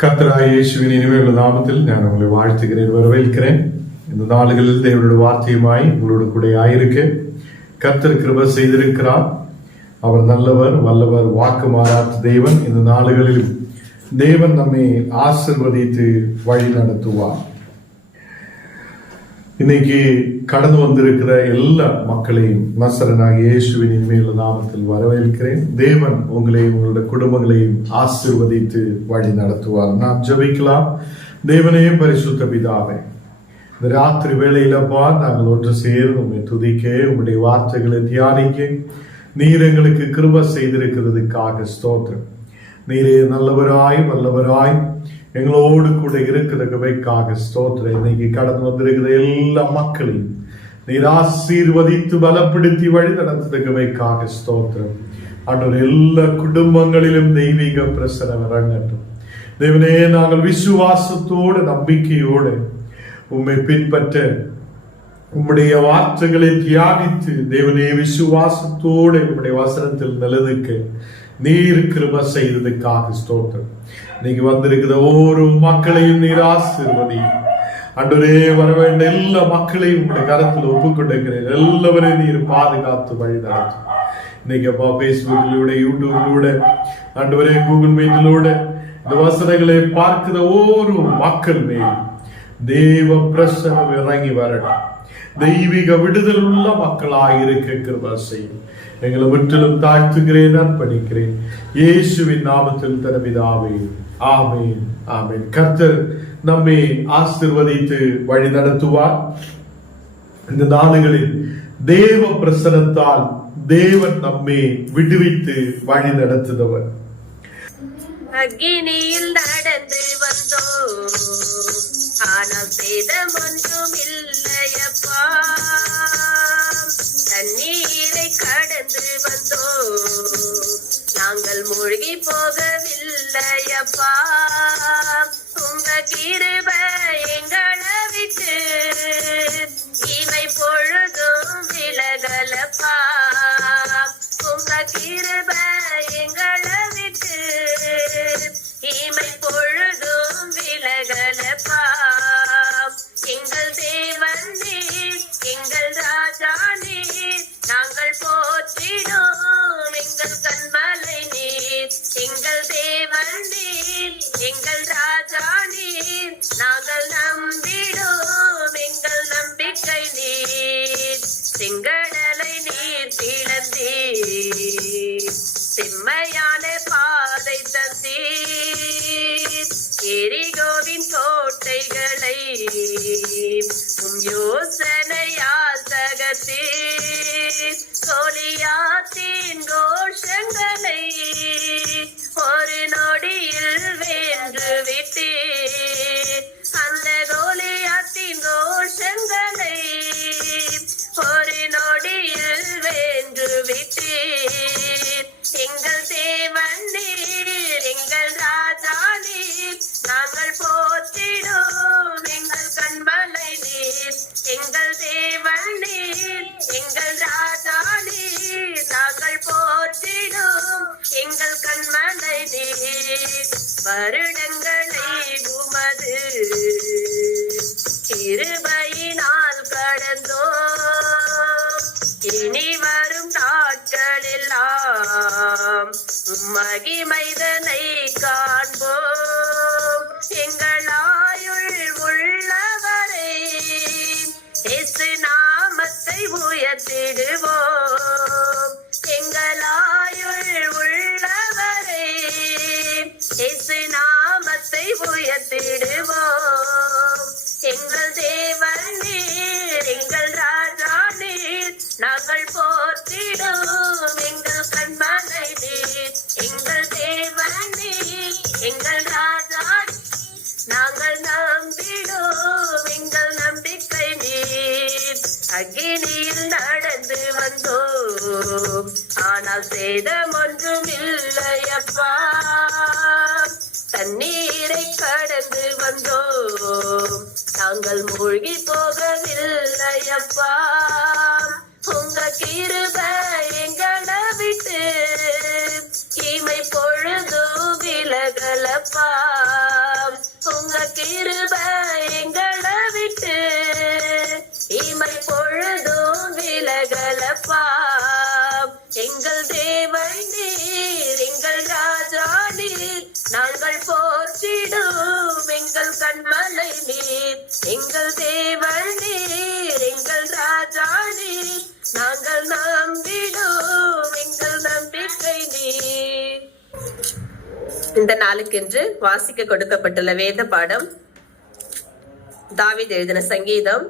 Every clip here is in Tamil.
கர்த்தராகிய இயேசுவின் இனிமையுள்ள நாமத்தில் நான் உங்களை வாழ்த்துகிறேன், வரவேற்கிறேன். இந்த நாளுகளில் தேவனுடைய வார்த்தையுமாய் உங்களோட கூட ஆயிருக்க கர்த்தர் கிருபை செய்திருக்கிறார். அவர் நல்லவர், வல்லவர், வாக்கு மாறாத தேவன். இந்த நாளுகளிலும் தேவன் நம்மை ஆசீர்வதித்து வழி நடத்துவார். இன்னைக்கு கடந்து வந்திருக்கிற எல்லா மக்களையும் நசரனாகிய இயேசுவின் இனிமையுள்ள நாமத்தில் வரவேற்கிறேன். தேவன் உங்களையும் உங்களுடைய குடும்பங்களையும் ஆசீர்வதித்து வழி நடத்துவார். நாம் ஜெபிக்கலாம். தேவனே பரிசுத்த பிதாவே, இந்த ராத்திரி வேளையிலப்பா நாங்கள் ஒன்று சேர்ந்து உண்மை துதிக்க, உங்களுடைய வார்த்தைகளை தியானிக்க நீர் எங்களுக்கு கிருபை செய்திருக்கிறதுக்காக ஸ்தோத்திரம். நீரே நல்லவராய் வல்லவராய் எங்களோடு கூட இருக்கிறதுக்காக ஸ்தோத்திரம். இன்னைக்கு கடந்து வந்திருக்கிற எல்லா மக்களையும் நீர் ஆசீர்வதித்து பலப்படுத்தி வழி நடத்துவதற்காக ஸ்தோத்திரம். ஆண்டவர் எல்லா குடும்பங்களிலும் தெய்வீக பிரசனம் இறங்கட்டும். தேவனே, நாங்கள் விசுவாசத்தோடு நம்பிக்கையோடு உம்மை பின்பற்ற உம்முடைய வார்த்தைகளை தியானித்து தேவனே விசுவாசத்தோடு உம்முடைய வசனத்தில் நிலநிற்க நீர் கிருபை செய்ததுக்காக ஸ்தோத்திரம். இன்னைக்கு வந்திருக்கிற ஒவ்வொரு மக்களையும் நீர் ஆசீர்வதி. ஆண்டவரே, வர வேண்டிய எல்லா மக்களையும் உங்களுடைய கரத்தில் ஒப்புக்கொண்டிருக்கிறேன். எல்லாவரையும் நீர் பாதுகாத்து வழி நடத்தும். இன்னைக்கு அப்பா பேஸ்புக்கிலூட, யூடியூப்லூட, ஆண்டவரே கூகுள் மீட்டிலூட இந்த வசனங்களை பார்க்கிற ஒவ்வொரு மக்கள் மேல் தேவ பிரசனம் இறங்கி வரட்டும். தெய்வீக விடுதல் உள்ள மக்களாக இருக்க கிருபை செய்யும். எங்களை முற்றிலும் தாழ்த்துகிறேன், அர்ப்பணிக்கிறேன் இயேசுவின் நாமத்தில் பிதாவே, ஆமென், ஆமென். கர்த்தர் நம்மை ஆசீர்வதித்து வழி நடத்துவார். இந்த நாடுகளில் தேவ பிரசனத்தால் தேவன் நம்மை விடுவித்து வழி நடத்துதவர். அக்கினியில் நடந்து வந்தோ, ஆனால் சேதம் ஒன்றும் இல்லையப்பா. தண்ணீரை கடந்து வந்தோ, நாங்கள் மூழ்கி போகவில்லையப்பா. உங்க கிருபை எங்களை விட்டு இவை பொழுதும் விலகலப்பா. உங்க கிருபை எங்களை விட்டு இமை பொழுதும் விலகலப்பா. எங்கள் தேவன் நீர், எங்கள் ராஜா நீர், நாங்கள் போற்றிடும் எங்கள் கண்மலை நீர். எங்கள் தேவன் நீர், எங்கள் ராஜா நீர், நாங்கள் நம்பிடும் எங்கள் நம்பிக்கை நீர். செங்கடலை நீர் பிளந்தீர், செம்மையான பாதை தந்தீர். எரிகோவின் கோட்டைகளை யோசனையால் தகர்த்தீர். கோலியாத்தின் கோஷங்களை ஒரு நொடியில் வென்று விட்டீர். அந்த கோலியாத்தின் கோஷங்களை ஒரு நொடியில் வென்று விட்டீர். எங்கள் தேவன் நீர், எங்கள் ராஜா நீர், நாங்கள் போற்றிடும் எங்கள் கண்மலை நீர். எங்கள் தேவன் நீர், எங்கள் ராஜா நீர், நாங்கள் போற்றிடும் எங்கள் கண்மலை நீர். வருடங்களை உமது கிருபையினால் கடந்தோம், இனி வரும் நாட்களெல்லாம் மகிமைதனை காண்போம். எங்கள் ஆயுள் உள்ளவரை இயேசு நாமத்தை உயர்த்திடுவோம். எங்கள் ஆயுள் உள்ளவரை இயேசு நாமத்தை உயர்த்திடுவோம். எங்கள் தேவன் நீர், எங்கள் ராஜா நீர், நாங்கள் போற்றிடும் எங்கள் கண்மலை நீர். எங்கள் தேவன் நீர், எங்கள் ராஜா, நாங்கள் நம்பிடும் எங்கள் நம்பிக்கை நீர். அக்கினியில் நடந்து வந்தோம், ஆனால் சேதம் ஒன்றும் இல்லையப்பா. தண்ணீரை கடந்து வந்தோம், நாங்கள் மூழ்கி போகவில்லையப்பா. உங்க கிருபை எங்களை விட்டு இமை பொழுதும் விலகலப்பா. போற்றிடும் எங்கள் கண்மலை நீர், எங்கள் தேவன் நீர், எங்கள் ராஜா நீர், நாங்கள் நம்பிடும் எங்கள் நம்பிக்கை நீர். இந்த நாளுக்கென்று வாசிக்க கொடுக்கப்பட்டுள்ள வேத பாடம் தாவீது எழுதின சங்கீதம்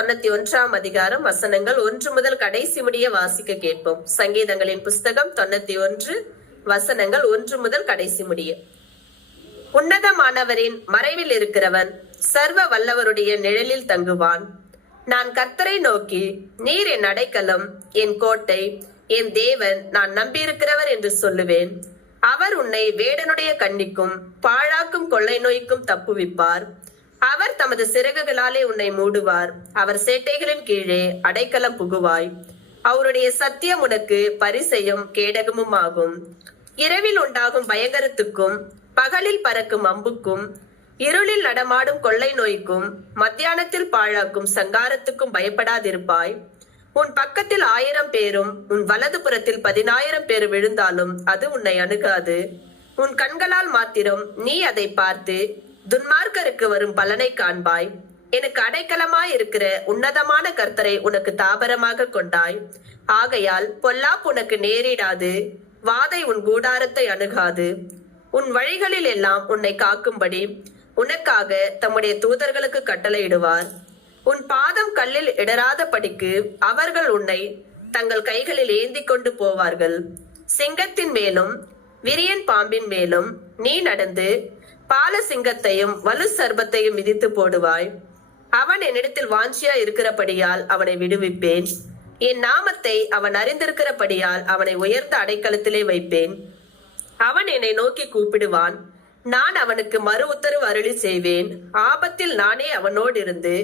91 அதிகாரம் வசனங்கள் 1 முதல் கடைசி முடிய வாசிக்க கேட்போம். சங்கீதங்களின் புஸ்தகம் 91 வசனங்கள் 1 முதல் கடைசி முடிய. உன்னதமானவரின் மறைவில் இருக்கிறவன் சர்வ வல்லவருடைய நிழலில் தங்குவான். நான் கர்த்தரை நோக்கி, நீர் என் அடைக்கலம், என் கோட்டை, என் தேவன், நான் நம்பியிருக்கிறவர் என்று சொல்லுவேன். அவர் உன்னை வேடனுடைய கண்ணிக்கும் பாழாக்கும் கொள்ளை நோய்க்கும் தப்புவிப்பார். அவர் தமது சிறகுகளாலே உன்னை மூடுவார். அவர் சேட்டைகளின் கீழே அடைக்கலம் புகுவாய். அவருடைய சத்தியம் உனக்கு பரிசையும் கேடகமும் ஆகும். இரவில் உண்டாகும் பயங்கரத்துக்கும் பகலில் பறக்கும் அம்புக்கும் இருளில் நடமாடும் கொள்ளை நோய்க்கும் மத்தியானத்தில் பாழாக்கும் சங்காரத்துக்கும் பயப்படாதிருப்பாய். உன் பக்கத்தில் 1000 பேரும் உன் வலது புறத்தில் 10,000 பேர் விழுந்தாலும் அது உன்னை அணுகாது. உன் கண்களால் மாத்திரம் நீ அதை பார்த்து துன்மார்க்கருக்கு வரும் பலனை காண்பாய். எனக்கு அடைக்கலமாய் இருக்கிற உன்னதமான கர்த்தரை உனக்கு தாபரமாக கொண்டாய். ஆகையால் பொல்லாப்பு உனக்கு நேரிடாது, வாதை உன் கூடாரத்தை அணுகாது. உன் வழிகளில் எல்லாம் உன்னை காக்கும்படி உனக்காக தம்முடைய தூதர்களுக்கு கட்டளையிடுவார். உன் பாதம் கல்லில் இடராத படிக்கு அவர்கள் உன்னை தங்கள் கைகளில் ஏந்தி கொண்டு போவார்கள். சிங்கத்தின் மேலும் விரியன் பாம்பின் மேலும் நீ நடந்து பால சிங்கத்தையும் வலு சர்பத்தையும் மிதித்து போடுவாய். அவன் என்னிடத்தில் வாஞ்சியா இருக்கிறபடியால் அவனை விடுவிப்பேன். என் நாமத்தை அவன் அறிந்திருக்கிறபடியால் அவனை உயர்ந்த அடைக்கலத்திலே வைப்பேன். அவன் என்னை நோக்கி கூப்பிடுவான், நான் அவனுக்கு மறு உத்தரவு அருளி செய்வேன். ஆபத்தில் நானே அவனோடு இருந்து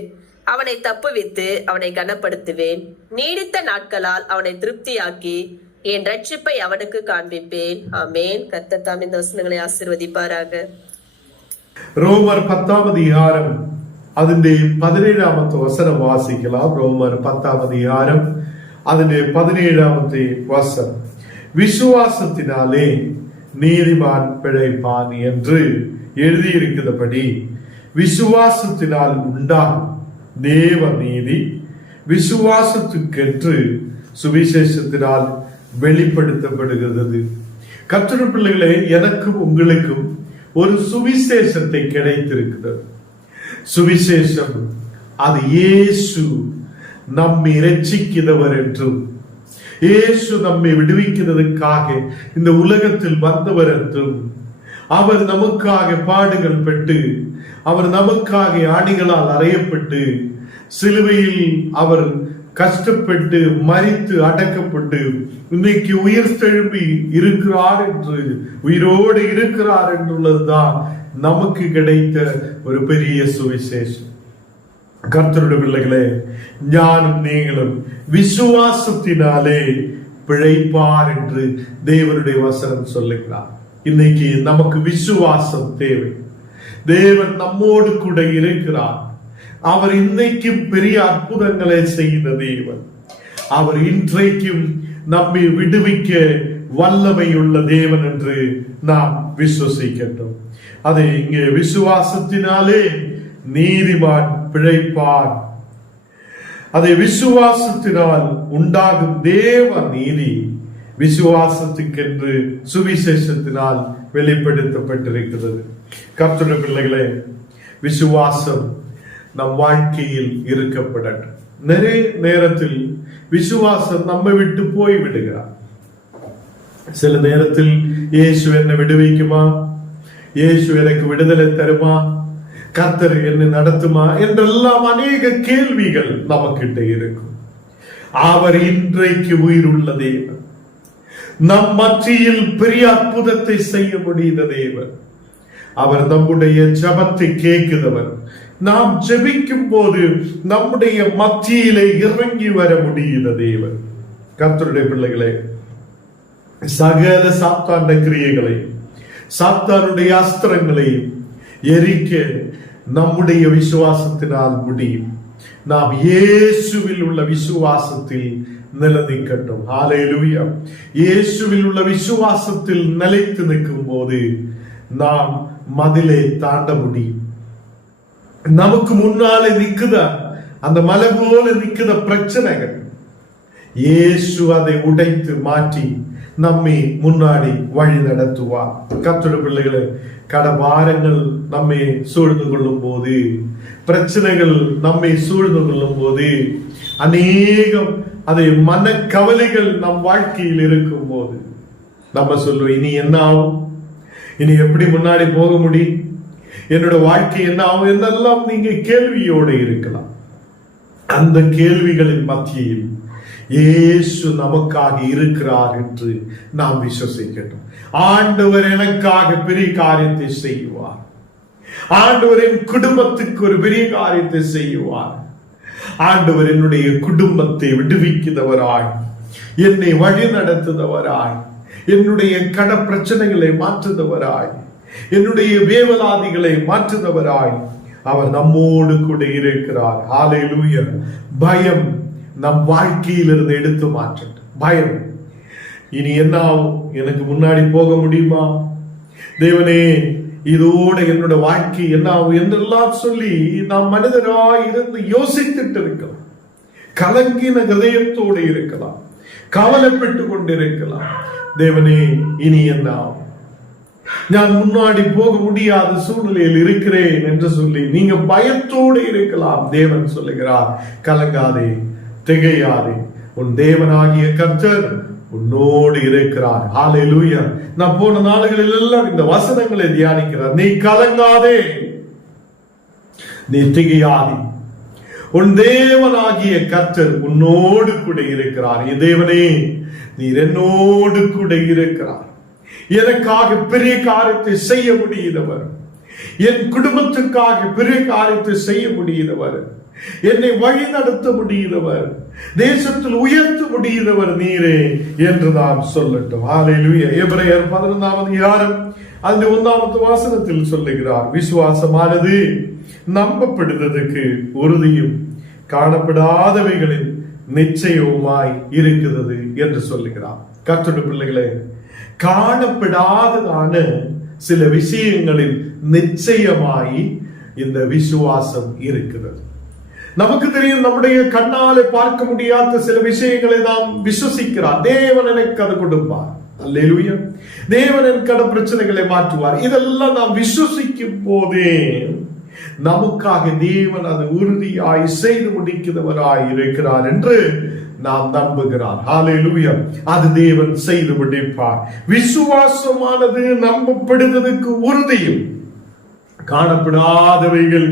அவனை தப்புவித்து அவனை கனப்படுத்துவேன். நீடித்த நாட்களால் அவனை திருப்தியாக்கி என் ரட்சிப்பை அவனுக்கு காண்பிப்பேன். ஆமேன். கர்த்தர் தாம் இந்த வசனங்களை ஆசீர்வதிப்பாராக. ரோமர் 10 அதிகாரம் അതിന്റെ 17 വസനം വാസിக்கலாம். ரோமர் 10 அதிகாரம் അതിന്റെ 17 வசனம். விசுவாசத்தினாலே நீதிமான் பிழைப்பான் என்று எழுதியிருக்கிறபடி விசுவாசத்தினால் உண்டாகும் தேவ நீதி விசுவாசத்துக்கென்று சுவிசேஷத்தினால் வெளிப்படுத்தப்படுகிறது. கர்த்தருடைய பிள்ளைகளே, எனக்கும் உங்களுக்கும் ஒரு சுவிசேஷத்தை கிடைத்திருக்கிறது. சுவிசேஷம் அது இயேசு நம்மை இரட்சிக்கிறவர் என்றும் இயேசு நம்மை விடுவிக்கிறதுக்காக இந்த உலகத்தில் வந்தவர் என்றும் அவர் நமக்காக பாடுகள் பெற்று அவர் நமக்காக ஆணிகளால் அறையப்பட்டு சிலுவையில் அவர் கஷ்டப்பட்டு மரித்து அடக்கப்பட்டு இன்னைக்கு உயிர்த்தெழும்பி இருக்கிறார் என்று உயிரோடு இருக்கிறார் என்றுள்ளதுதான் நமக்கு கிடைத்த ஒரு பெரிய சுவிசேஷம். கர்த்தருடைய பிள்ளைகளே, ஞானும் நீங்களும் விசுவாசத்தினாலே பிழைப்பார் என்று தேவனுடைய வசனம் சொல்லுகிறார். இன்னைக்கு நமக்கு விசுவாசம் தேவை. தேவன் நம்மோடு கூட இருக்கிறார். அவர் இன்னைக்கும் பெரிய அற்புதங்களை செய்த தேவன். அவர் இன்றைக்கும் நம்மை விடுவிக்க வல்லமையுள்ள தேவன் என்று நாம் விசுவசிக்கின்றோம். அதை இங்கே விசுவாசத்தினாலே நீதிமான் பிழைப்பான். அதை விசுவாசத்தினால் உண்டாகும் தேவ நீதி விசுவாசத்துக்கென்று சுவிசேஷத்தினால் வெளிப்படுத்தப்பட்டிருக்கிறது. கர்த்தருடைய பிள்ளைகளே, விசுவாசம் நம் வாழ்க்கையில் இருக்கப்படட்டும். நிறைய நேரத்தில் விசுவாசம் நம்மை விட்டு போய் விடுகிறார். சில நேரத்தில் இயேசு என்னை விடுவிக்குமா, இயேசு எனக்கு விடுதலை தருமா, கர்த்தர் என்னை நடத்துமா என்றெல்லாம் அநேக கேள்விகள் நமக்கிட்ட இருக்கும். அவர் இன்றைக்கு உயிருள்ள தேவன், நம் மத்தியில் பெரிய அற்புதத்தை செய்ய முடிந்த தேவன். அவர் நம்முடைய ஜெபத்தை கேட்கிறவர். நாம் ஜெபிக்கும் போது நம்முடைய மத்தியிலே இறங்கி வர முடியுத தேவன். கர்த்தருடைய பிள்ளைகளே, சகல சாத்தாண்ட கிரியைகளை சாத்தானுடைய அஸ்திரங்களை எரிக்க நம்முடைய விசுவாசத்தினால் முடியும். நாம் இயேசுவில் உள்ள விசுவாசத்தில் நிலைநிற்கட்டும். ஹல்லேலூயா. இயேசுவில் உள்ள விசுவாசத்தில் நிலைத்து நிற்கும் போது நாம் மதிலை தாண்ட முடியும். நமக்கு முன்னாலே நிக்குத அந்த மலை போல நிக்குத பிரச்சனைகள், இயேசு அதை உடைத்து மாற்றி நம்மை முன்னாடி வழி நடத்துவார். கர்த்தருடைய பிள்ளைகளே, கடபாரங்கள் நம்மை சூழ்ந்து கொள்ளும் போது, பிரச்சனைகள் நம்மை சூழ்ந்து கொள்ளும் போது, அநேகம் அதை மனக்கவலைகள் நம் வாழ்க்கையில் இருக்கும் போது நம்ம சொல்லுவோம், இனி என்ன ஆகும், இனி எப்படி முன்னாடி போக முடியும், என்னோட வாழ்க்கை என்ன ஆகும் என்றெல்லாம் நீங்க கேள்வியோடு இருக்கலாம். அந்த கேள்விகளின் மத்தியில் இயேசு நமக்காக இருக்கிறார் என்று நாம் விசுவசிக்கட்டும். ஆண்டவர் எனக்காக பெரிய காரியத்தை செய்வார். ஆண்டவர் என் குடும்பத்துக்கு ஒரு பெரிய காரியத்தை செய்வார். ஆண்டவர் என்னுடைய குடும்பத்தை விடுவிக்கிறவராய், என்னை வழி நடத்துகிறவராய், என்னுடைய கட பிரச்சனைகளை மாற்றுகிறவராய், என்னுடைய வேவலாதிகளை மாற்றுகிறவராய் அவர் நம்மோடு கூட இருக்கிறார். ஹல்லேலூயா. பயம் நம் வாழ்க்கையிலிருந்து எடுத்து மாற்றட்டும். பயம், இனி என்ன ஆகும், எனக்கு முன்னாடி போக முடியுமா, தேவனே இதோட என்னோட வாழ்க்கை என்ன ஆகும் என்றெல்லாம் சொல்லி நாம் மனிதராய் இருந்து யோசித்துட்டு இருக்கலாம். கலங்கின ஹிருதயத்தோடு இருக்கலாம், கவலைப்பட்டு கொண்டிருக்கலாம். தேவனே இனி என்ன ஆகும், நான் முன்னாடி போக முடியாத சூழ்நிலையில் இருக்கிறேன் என்று சொல்லி நீங்க பயத்தோடு இருக்கலாம். தேவன் சொல்லுகிறார், கலங்காதே, திகையாதே, உன் தேவனாகிய கர்த்தர் உன்னோடு இருக்கிறார். ஹல்லேலூயா. நான் போன நாடுகளில் எல்லாம் இந்த வசனங்களை தியானிக்கிறார். நீ கலங்காதே, நீ திகையாதே, உன் தேவனாகிய கர்த்தர் உன்னோடு கூட இருக்கிறார். என் தேவனே, நீர் என்னோடு கூட இருக்கிறார். எனக்காக பெரிய காரியத்தை செய்ய முடியுதவர், என் குடும்பத்துக்காக பெரிய காரியத்தை செய்ய முடியுதவர், என்னை வழி நடத்த முடியுதவர், தேசத்தில் உயர்த்த முடியுதவர் நீரே என்று நாம் சொல்லட்டும். ஹல்லேலூயா. எபிரேயர் 11ஆம் அதிகாரம் அந்த 1வது வசனத்தில் சொல்லுகிறார், விசுவாசமானது நம்பப்படுவதற்கு உறுதியும் காணப்படாதவைகளின் நிச்சயவுமாய் இருக்கிறது என்று சொல்லுகிறார். கர்த்தருடைய பிள்ளைகளே, காணப்படாததான சில விஷயங்களில் நிச்சயமாய் இந்த விசுவாசம் இருக்கிறது. நமக்கு தெரியும், நம்முடைய கண்ணாலே பார்க்க முடியாத சில விஷயங்களை நாம் விசுவசிக்கிறார். தேவன் எனக்கு அது கொடுப்பார், அல்லேலூயா, தேவன் என் கட பிரச்சனைகளை மாற்றுவார். இதெல்லாம் நாம் விசுவசிக்கும் போதே நமக்காக தேவன் அது உறுதியாய் செய்து முடிக்கிறவராய் இருக்கிறார் என்று நாம் நம்புகிறார். ஹல்லேலூயா. அது தேவன் செய்து முடிப்பார். விசுவாசமானது நம்பப்படுவதற்கு உறுதியும் காணப்படாதவைகள்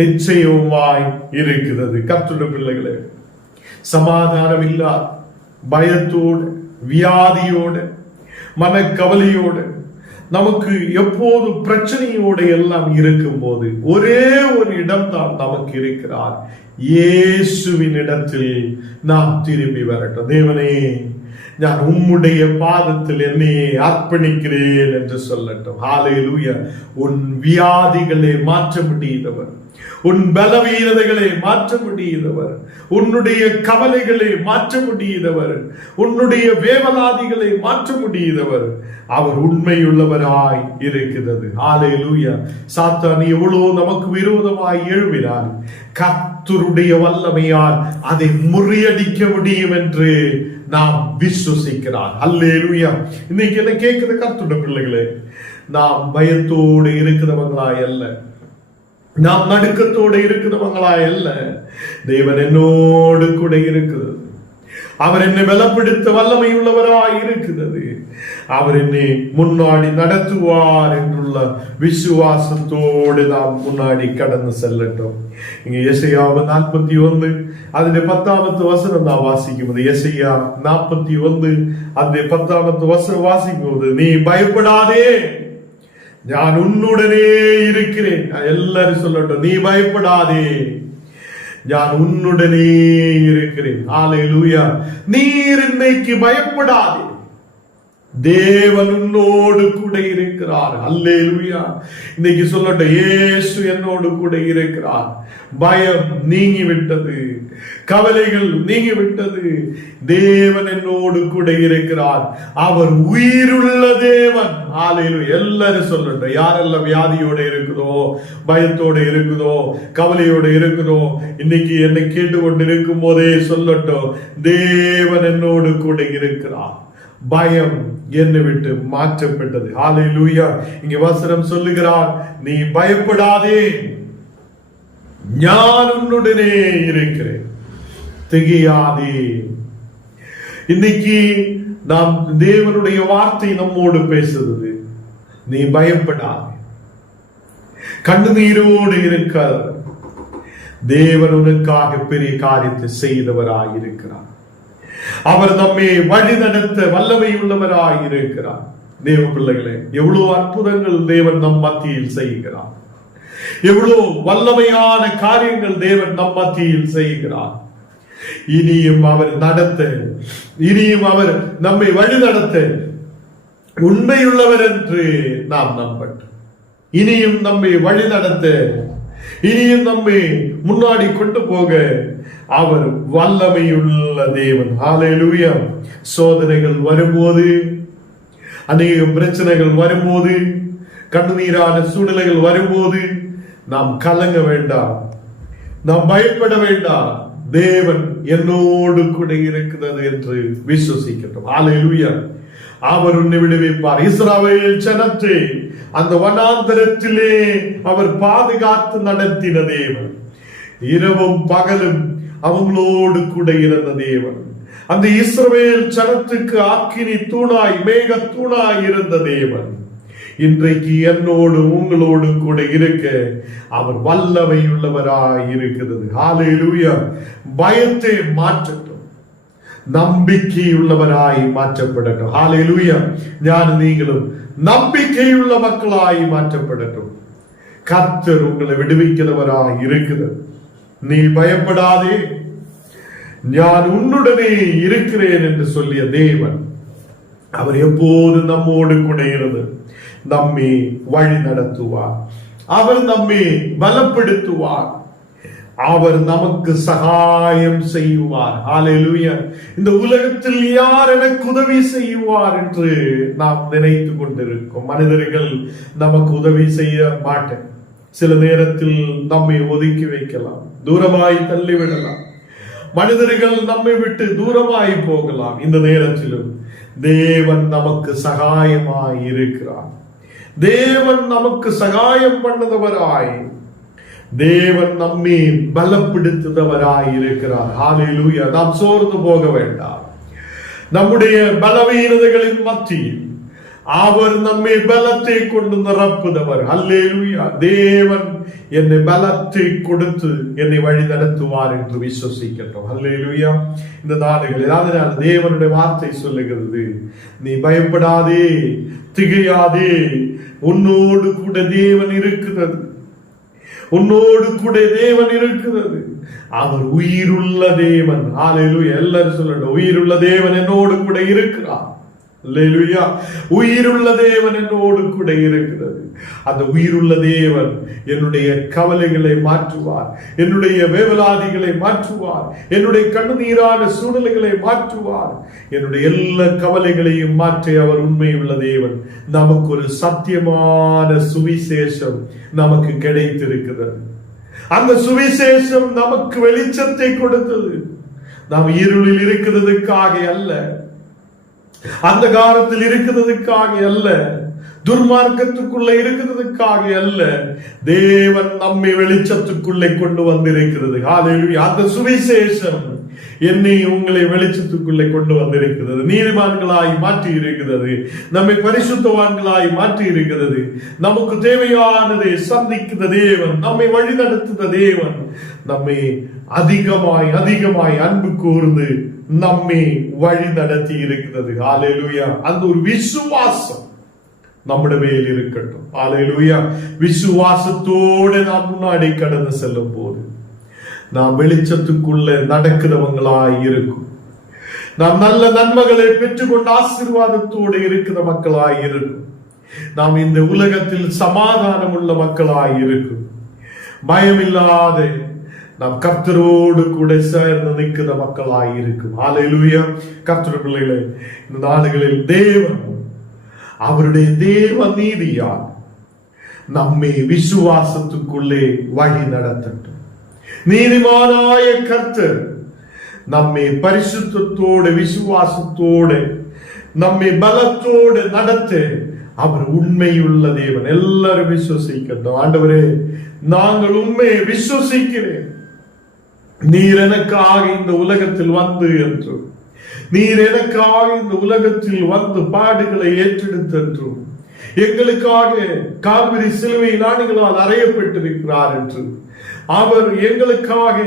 நிச்சயமாய் இருக்கிறது. கர்த்தருடைய பிள்ளைகளே, சமாதானம் இல்லா பயத்தோடு, வியாதியோடு, மனக்கவலையோடு, நமக்கு எப்போது பிரச்சனையோடு எல்லாம் இருக்கும் போது ஒரே ஒரு இடம் தான் நமக்கு இருக்கிறார். இயேசுவின் இடத்தில் நாம் திரும்பி வரட்டும். தேவனே, நான் உம்முடைய பாதத்தில் என்னை அர்ப்பணிக்கிறேன் என்று சொல்லட்டும். ஹல்லேலூயா. உன் வியாதிகளை மாற்ற முடியுதவர், உன் பலவீனதைகளை மாற்ற முடியுதவர், உன்னுடைய கவலைகளை மாற்ற முடியுதவர், உன்னுடைய வேவலாதிகளை மாற்ற முடியுதவர். அவர் உண்மையுள்ளவராய் இருக்கிறது. ஹல்லேலூயா. சாத்தான் எவ்வளவு நமக்கு விரோதமாய் எழும்பினார், கர்த்தருடைய வல்லமையால் அதை முறியடிக்க முடியும் என்று நாம் விசுவசிக்கிறார். அல்லேலூயா. இன்னைக்கு என்ன கேட்கிற கர்த்தருடைய பிள்ளைகளே, நாம் பயத்தோடு இருக்கிறவங்களாய் அல்ல, நாம் நடுக்கத்தோடு இருக்கிறவங்களாய் அல்ல. தேவன் என்னோடு கூட இருக்கிறது. அவர் என்னை பலப்படுத்த வல்லமை உள்ளவராய் இருக்கிறது. அவர் என்னை முன்னாடி நடத்துவார் என்றுள்ள விசுவாசத்தோடு நாம் முன்னாடி கடந்து செல்லட்டும். இங்க எசையா 41 അതിന്റെ 10ാമത്തെ വചനം നാം വാസിക്കുന്നത്. യെശയ്യാ 41 അതിന്റെ 10ാമത്തെ വചനം വാസിക്കുന്നത്, നീ ഭയപ്പെടാതെ, ഞാൻ ഉன்னுடனே இருக்கிறேன். எல்லாரும் சொல்லட்டும், நீ பயப்படாதே, ഞാൻ உன்னுடனே இருக்கிறேன். ஹல்லேலூயா. நீர் இன்னைக்கு பயப்படாதே. தேவன் உன்னோடு கூட இருக்கிறார். அல்லேலூயா. இன்னைக்கு சொல்லட்டும், இயேசு என்னோடு கூட இருக்கிறார். பயம் நீங்கி விட்டது, கவலைகள் நீங்கி விட்டது. தேவன் என்னோடு கூட இருக்கிறார். அவர் உயிருள்ள தேவன். அல்லேலூயா. எல்லாரும் சொல்லட்டும், யாரெல்லாம் வியாதியோட இருக்குதோ, பயத்தோட இருக்குதோ, கவலையோட இருக்குதோ, இன்னைக்கு என்னை கேட்டுக்கொண்டு இருக்கும் போதே சொல்லட்டும், தேவன் என்னோடு கூட இருக்கிறார். பயம் என்னை விட்டு மாற்றப்பட்டது. ஹல்லேலூயா. இங்க வசனம் சொல்லுகிறார், நீ பயப்படாதே, நான் உன்னுடனே இருக்கிறேன், திகையாதே. இன்னைக்கு நாம் தேவனுடைய வார்த்தை நம்மோடு பேசுறது, நீ பயப்படாதே, கண்ணீரோடு இருக்க தேவன் உனக்காக பெரிய காரியத்தை செய்தவராய் இருக்கிறார். அவர் நம்மை வழி நடத்த வல்லமை உள்ளவராய் இருக்கிறார். தேவ பிள்ளைகளே, எவ்வளவு அற்புதங்கள் தேவன் நம் மத்தியில் செய்கிறார், எவ்வளவு வல்லமையான காரியங்கள் தேவன் நம் மத்தியில் செய்கிறார். இனியும் அவர் நடத்த, இனியும் அவர் நம்மை வழி நடத்த உண்மையுள்ளவர் என்று நாம் நம்பட்டும். இனியும் நம்மை வழி நடத்த, இனியும் நம்மை முன்னாடி கொண்டு போக அவர் வல்லமையுள்ள தேவன். ஹல்லேலூயா. சோதனைகள் வரும்போது, அநேக பிரச்சனைகள் வரும்போது, கண்ணீரான சூழ்நிலைகள் வரும்போது நாம் கலங்க வேண்டாம், நாம் பயப்பட வேண்டாம். தேவன் என்னோடு கூட இருக்கிறது என்று விசுவசிக்கட்டும். ஹல்லேலூயா. அவர் உன்னை விடுவிப்பார். இஸ்ரவேல் ஜனத்தை அந்த வனாந்தரத்திலே அவர் பாதுகாத்து நடத்தின தேவன், இரவும் பகலும் அவங்களோடு கூட இருந்த தேவன், அந்த இஸ்ரவேல் ஜனத்துக்கு அக்கினி தூணாய் மேக தூணாய் இருந்த தேவன், இன்றைக்கு என்னோடு உங்களோடு கூட இருக்க அவர் வல்லமை உள்ளவராய் இருக்கிறது. ஹல்லேலூயா. பயத்தை மாற்றட்டும், நம்பிக்கை உள்ளவராய் மாற்றப்படட்டும். ஹல்லேலூயா. நான் நீங்களும் நம்பிக்கையுள்ள மக்களாய் மாற்றப்படட்டும். கர்த்தர் உங்களை விடுவிக்கிறவராய் இருக்கிறது. நீ பயப்படாதே, நான் உன்னுடனே இருக்கிறேன் என்று சொல்லிய தேவன், அவர் எப்போது நம்மோடு கூட இருந்து நம்மை வழி நடத்துவார். அவர் நம்மை பலப்படுத்துவார். அவர் நமக்கு சகாயம் செய்வார். ஹல்லேலூயா. இந்த உலகத்தில் யார் எனக்கு உதவி செய்வார் என்று நாம் நினைத்து கொண்டிருக்கோம். மனிதர்கள் நமக்கு உதவி செய்ய மாட்டேன். சில நேரத்தில் நம்மை ஒதுக்கி வைக்கலாம், தூரமாய் தள்ளிவிடலாம். மனிதர்கள் நம்மை விட்டு தூரமாய் போகலாம். இந்த நேரத்திலும் தேவன் நமக்கு சகாயமாய் இருக்கிறார். தேவன் நமக்கு சகாயம் பண்ணதவராய், தேவன் நம்மை பலப்படுத்துவராய் இருக்கிறார். ஹல்லேலூயா. நாம் சோர்ந்து போக வேண்டாம். நம்முடைய பலவீனதைகளின் மத்தியில் அவர் நம்மை பலத்தை கொண்டு நிரப்புதவர். அல்லேலூயா. தேவன் என்னை பலத்தை கொடுத்து என்னை வழி நடத்துவார் என்று விசுவசிக்கட்டும். அல்லேலூயா. இந்த நாடுகளில் அதனால் தேவனுடைய வார்த்தை சொல்லுகிறது, நீ பயப்படாதே, திகையாதே, உன்னோடு கூட தேவன் இருக்கிறது, உன்னோடு கூட தேவன் இருக்கிறது. அவர் உயிருள்ள தேவன். அல்லேலூயா. எல்லாரும் சொல்லட்டும், உயிருள்ள தேவன் என்னோடு கூட இருக்கிறார். அல்லேலூயா. உயிருள்ள தேவன் என்னோடு கூட இருக்கிறது. அந்த உயிருள்ள தேவன் என்னுடைய கவலைகளை மாற்றுவார், என்னுடைய வேவலாதிகளை மாற்றுவார், என்னுடைய கண்ணீரான சூழ்நிலைகளை மாற்றுவார், என்னுடைய எல்லா கவலைகளையும் மாற்றி அவர் உண்மையுள்ள தேவன். நமக்கு ஒரு சத்தியமான சுவிசேஷம் நமக்கு கிடைத்திருக்கிறது. அந்த சுவிசேஷம் நமக்கு வெளிச்சத்தை கொடுத்தது. நாம் இருளில் இருக்கிறதுக்காக அல்ல, அந்த காலத்தில் இருக்கிறதுக்காக அல்ல, துர்மார்க்கத்துக்குள்ள இருக்கிறதுக்காக அல்ல, தேவன் நம்மை வெளிச்சத்துக்குள்ளே கொண்டு வந்திருக்கிறது. ஹல்லேலூயா. அந்த சுவிசேஷம் என்னை உங்களை வெளிச்சத்துக்குள்ளே கொண்டு வந்திருக்கிறது, நீதிமான்களாய் மாற்றி இருக்கிறது, நம்மை பரிசுத்தவான்களாய் மாற்றி இருக்கிறது. நமக்கு தேவையானதை சந்திக்கிற தேவன், நம்மை வழி நடத்துகிற தேவன், நம்மை அதிகமாய் அதிகமாய் அன்பு கூர்ந்து நம்மை வழி நடத்தி இருக்கிறது. ஹல்லேலூயா. அந்த ஒரு விசுவாசம் நம்முடைய மேல் இருக்கட்டும். ஹல்லேலூயா. விசுவாசத்தோடு நாம் முன்னாடி கடந்து செல்லும் போது நாம் வெளிச்சத்துக்குள்ள நடக்கிறவங்களாய் இருக்கும். நாம் நல்ல நன்மைகளை பெற்றுக்கொண்டு ஆசீர்வாதத்தோடு இருக்கிற மக்களாய் இருக்கும். நாம் இந்த உலகத்தில் சமாதானம் உள்ள மக்களாய் இருக்கும். பயமில்லாத நாம் கர்த்தரோடு கூட சேர்ந்து நிற்கிற மக்களாய் இருக்கும். ஹல்லேலூயா. கர்த்தர் பிள்ளைகளே, இந்த நாடுகளில் தேவன் அவருடைய தேவ நீதியால் நம்மை விசுவாசத்துக்குள்ளே வழி நடத்தட்டும். நீதிமானாய கர்த்தர் நம்மை பரிசுத்தத்தோடு விசுவாசத்தோடு நம்மை பலத்தோடு நடத்த அவர் உண்மையுள்ள தேவன். எல்லாரும் விசுவசிக்கட்டும். ஆண்டவரே, நாங்கள் உண்மையை விசுவசிக்கிறேன். நீர் எனக்காக இந்த உலகத்தில் வந்து என்றும், நீர் எனக்காக இந்த உலகத்தில் வந்து பாடுகளை ஏற்றெடுத்து என்றும், எங்களுக்காக கால்வரி சிலுவையில் ஆணிகளால் அறையப்பட்டிருக்கிறார் என்று, அவர் எங்களுக்காக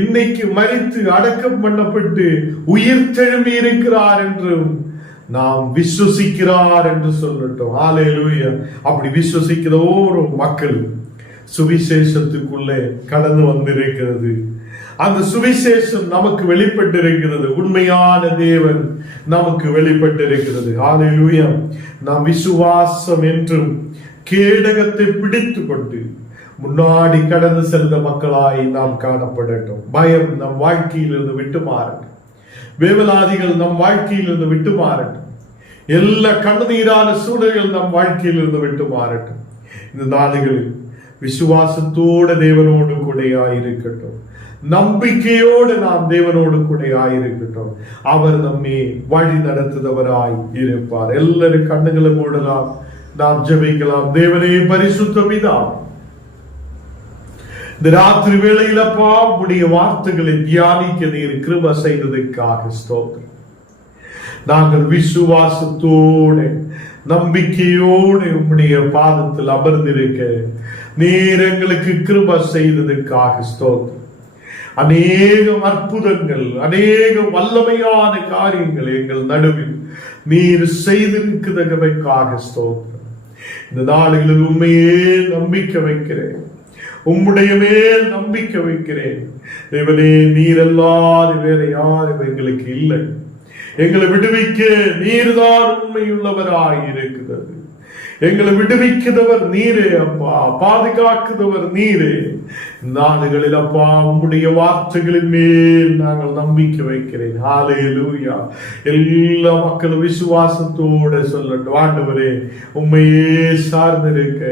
இன்னைக்கு மரித்து அடக்கம் பண்ணப்பட்டு உயிர் தெழும்பி இருக்கிறார் என்றும் நாம் விசுவசிக்கிறார் என்று சொல்லட்டும். ஹல்லேலூயா. அப்படி விசுவசிக்கிற ஒரு மக்கள் சுவிசேஷத்துக்குள்ளே கடந்து வந்திருக்கிறது. அந்த சுவிசேஷம் நமக்கு வெளிப்பட்டிருக்கிறது. உண்மையான தேவன் நமக்கு வெளிப்பட்டிருக்கிறது. ஹல்லேலூயா. நாம் விசுவாசம் என்றும் கேடகத்தை பிடித்து கொண்டு முன்னாடி கடந்து சென்ற மக்களாய் நாம் காணப்படட்டும். பயம் நம் வாழ்க்கையிலிருந்து விட்டு மாறட்டும். வேவலாதிகள் நம் வாழ்க்கையிலிருந்து விட்டு மாறட்டும். எல்லா கண்ணீரான சூழல்கள் நம் வாழ்க்கையிலிருந்து விட்டு மாறட்டும். இந்த நாடுகளில் விசுவாசத்தோடு தேவனோடு கூட ஆயிருக்கட்டும். நம்பிக்கையோடு நாம் தேவனோடு கூட ஆயிருக்கட்டும். அவர் நம்மை வழி நடத்துதவராய் இருப்பார். எல்லாரும் கண்ணுகளை மூடலாம், நாம் ஜெபிக்கலாம். தேவனே பரிசுத்த பிதா, இந்த ராத்திரி வேளையில உம்முடைய வார்த்தைகளை தியானிக்க நீர் கிருபை செய்ததற்காக ஸ்தோத்திரம். நாங்கள் விசுவாசத்தோடு நம்பிக்கையோடு உம்முடைய பாதத்தில் அமர்ந்திருக்க நீர் எங்களுக்கு கிருபை செய்ததற்காக ஸ்தோத்திரம். அநேகம் அற்புதங்கள், அநேக வல்லமையான காரியங்கள் எங்கள் நடுவில் நீர் செய்திருக்கிறதற்காக ஸ்தோத்திரம். இந்த நாடுகளில் உண்மையே நம்பிக்கை வைக்கிறேன், உம்முடைய மேல் நம்பிக்கை வைக்கிறேன். தேவனே, நீர் அல்லாது வேற யாரும் எங்களுக்கு இல்லை. எங்களை விடுவிக்க நீர்தான் உண்மையுள்ளவராய் இருக்கிறது. எங்களை விடுவிக்கிறவர் நீரே அப்பா, பாதுகாக்கிறவர் நீரே. நாடுகளில் அப்பா உம்முடைய வார்த்தைகளின் மேல் நாங்கள் நம்பிக்கை வைக்கிறேன். ஹல்லேலூயா. எல்லா மக்களும் விசுவாசத்தோடு சொல்லட்டும். ஆண்டவரே, உம்மையே சார்ந்திருக்க,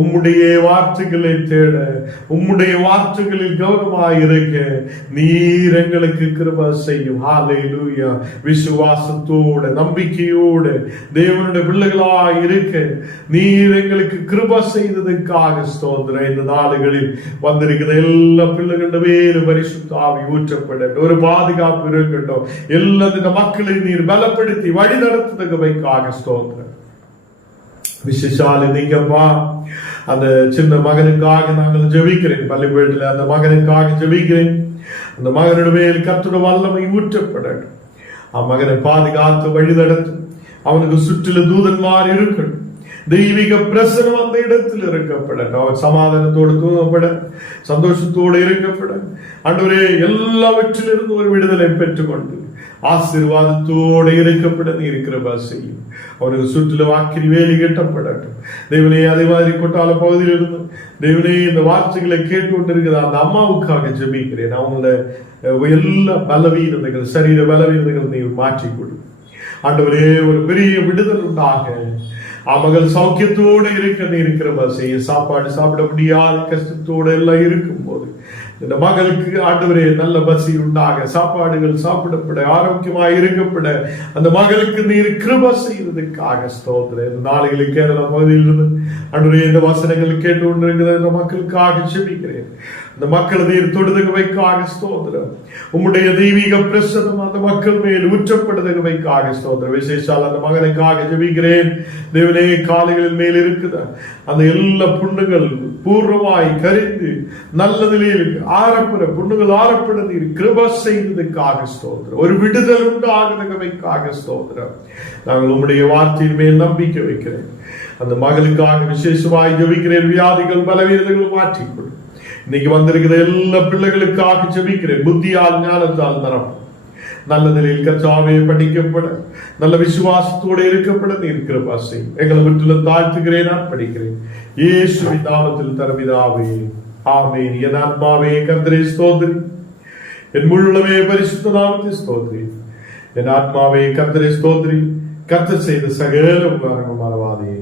உம்முடைய வார்த்தைகளை தேட, உம்முடைய வார்த்தைகளில் கவனமாய் இருக்க நீர் எங்களுக்கு கிருபை செய்யும். ஹல்லேலூயா. விசுவாசத்தோடு நம்பிக்கையோடு தேவனுடைய பிள்ளைகளாய் இருக்க நீர் எங்களுக்கு கிருபை செய்ததற்காக ஸ்தோத்திரம். இந்த நாடுகளில் வந்திருக்கிற எல்லா பிள்ளைகளுடைய மேல் பரிசுத்த ஆவி ஊற்றப்படட்டும். ஒரு பாதுகாப்பு இருக்கட்டும். எல்லா மக்களை நீர் பலப்படுத்தி வழி நடத்துவதற்காக ஸ்தோத்திரம். விசேஷால் நீங்கப்பா அந்த சின்ன மகனுக்காக நாங்கள் ஜெபிக்கிறேன். பள்ளிப்பேட்டில் அந்த மகனுக்காக ஜெபிக்கிறேன். அந்த மகனுடைய மேல் கர்த்தருடைய வல்லமை ஊற்றப்படட்டும். மகனை பாதுகாத்து வழி நடத்தும். அவனுக்கு சுற்றிலும் தூதன்மார் இருக்கட்டும். தெய்வீக பிரசனம் அந்த இடத்தில் இருக்கப்படட்டும். அவன் சமாதானத்தோடு தூங்கப்பட, சந்தோஷத்தோடு இருக்கப்பட, ஆண்டவரே எல்லாவற்றிலிருந்து ஒரு விடுதலை பெற்றுக்கொண்டு ஆசீர்வாதத்தோடு இருக்கப்பட நீர் கிருபை செய்யும். அவனுக்கு சுற்றிலும் வாக்கிரி வேலி கட்டப்படட்டும். தேவனே, அதே மாதிரி கொட்டால பகுதியில் இருந்து தேவனே இந்த வார்த்தைகளை கேட்டுக்கொண்டிருக்கிற அந்த அம்மாவுக்காக ஜெபிக்கிறேன். அவங்கள எல்லா பலவீனதைகள், சரீர பலவீனதைகள் நீர் மாற்றி கொடு. ஆண்டவரே, ஒரு பெரிய விடுதல் உண்டாக மகள் சௌக்கியத்தோடு இருக்க நீர் கிருபை செய்ய. சாப்பாடு சாப்பிட முடியாத கஷ்டத்தோடு எல்லாம் இருக்கும் போது இந்த மகளுக்கு ஆண்டவரே நல்ல பசி உண்டாக, சாப்பாடுகள் சாப்பிடப்பட, ஆரோக்கியமாக இருக்கப்பட அந்த மகளுக்கு நீர் கிருபை செய்வதற்காக ஸ்தோத்திரம். இந்த நாளைகளில் கேரளா பகுதியிலிருந்து ஆண்டவரே இந்த வசனங்கள் கேட்டு கொண்டிருக்கிற இந்த மக்களுக்காக ஜெபிக்கிறேன். அந்த மக்கள் நீர் தொடுதகவைக்காக ஸ்தோத்திரம். உம்முடைய தெய்வீக பிரசன்னம் அந்த மக்கள் மேல் ஊற்றப்படுதகவைக்காக ஸ்தோத்திரம். விசேஷால் அந்த மகனுக்காக ஜெபிக்கிறேன். தேவனே, காலைகளின் மேல் இருக்குத அந்த எல்லா புண்ணுகள் பூர்வமாய் கரிந்து நல்ல நிலையில் ஆரப்பட புண்ணுகள் ஆரப்பட நீர் கிருபை செய்ததற்காக ஸ்தோத்திரம். ஒரு விடுதல் உண்டாகுதகவைக்காக ஸ்தோத்திரம். நாங்கள் உம்முடைய வார்த்தையின் மேல் நம்பிக்கை வைக்கிறேன். அந்த மகளுக்காக விசேஷமாய் ஜெபிக்கிறேன். வியாதிகள் பலவீனங்கள் மாற்றிக்கொடு. இன்னைக்கு வந்திருக்கிற எல்லா பிள்ளைகளுக்காக ஜெபிக்கிறேன். புத்தியால் ஞானத்தால் நிரப்பும். நல்ல நிலையில் கர்த்தாவே படிக்கப்பட நல்ல விசுவாசத்தோடு இருக்கப்பட நீர் கிருபை செய்யும். எங்களை முற்றிலும் தாழ்த்துகிறேன், நான் படிக்கிறேன் இயேசுவின் நாமத்தில் தரபிதாவே, ஆமென். என் ஆத்மாவே கர்த்தரை ஸ்தோத்திரி, என் முழுமே பரிசுத்த நாமத்தை ஸ்தோத்திரி. என் ஆத்மாவே கர்த்தரை ஸ்தோத்திரி, கர்த்தர் செய்த சகல உபகாரங்கள் மறவாதே.